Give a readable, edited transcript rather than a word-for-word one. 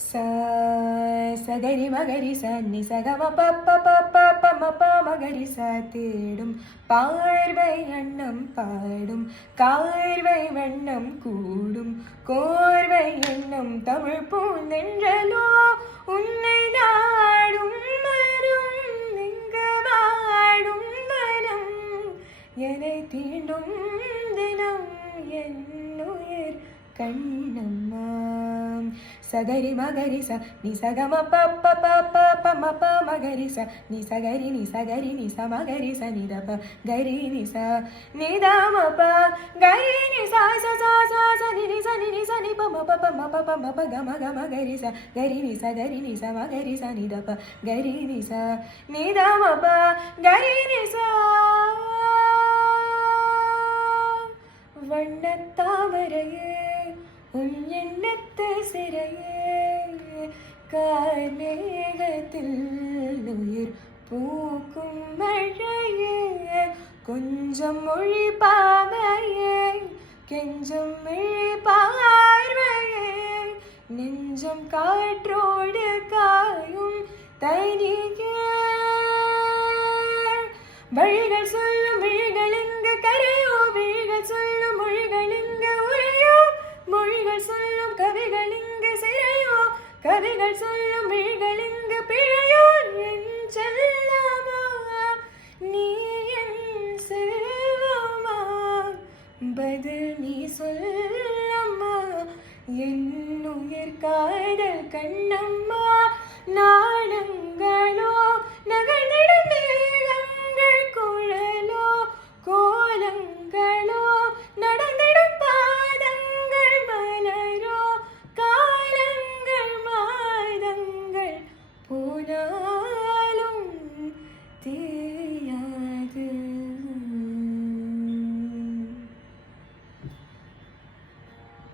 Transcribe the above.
sa சகரி மகரி சன்னி சகம பப்ப பப்ப பம ப மகரி ச தேடும் பார்வை எண்ணம் பாடும் கார்வை வண்ணம் கூடும் கோர்வை எண்ணம் தமிழ் பூந்தென்றலோ உன்னை நாடும் மனம் இங்கு வாடும் மனம் என்னை தீண்டும் தினம் என்னுயிர் கண்ணம்மா சகரி மகரி ச நி சகம பப்ப பப்ப பம ப மகரி ச நி சகரி நி ச மகரி ச நி த ப கரி நி ச நி த ம ப கரி நி ச ச ச ச ச நி ச நி ப ம ப ப ம ப ப ம ப க ம கரி ச நி ச மகரி ச நி த ப கரி நி ச நி த ம ப கரி நி ச வண்ணத்தாமரையே உன் எண்ணத்து சிறையே கார்மேகத்தில் உயிர் பூக்கும் மழையே கொஞ்சம் மொழி பாவையே கெஞ்சம் மொழி பார்வையே நெஞ்சம் காற்றோடு காயும் தனியே வழிகள் சொல்லும் விழிகள் இங்கு கரையோ விழிகள் சொல்லும் மொழிகள் இங்கு உரையோ மொழிகள் சொல்லும் கவிகள் இங்கு சிறையோ கவிகள் சொல்லும் விழிகள் இங்கு பிழையோ என் செல்லமா நீ என் செல்வமா பதில் நீ சொல்லம்மா என் உயிர் காதல் கண்ணம்மா நான்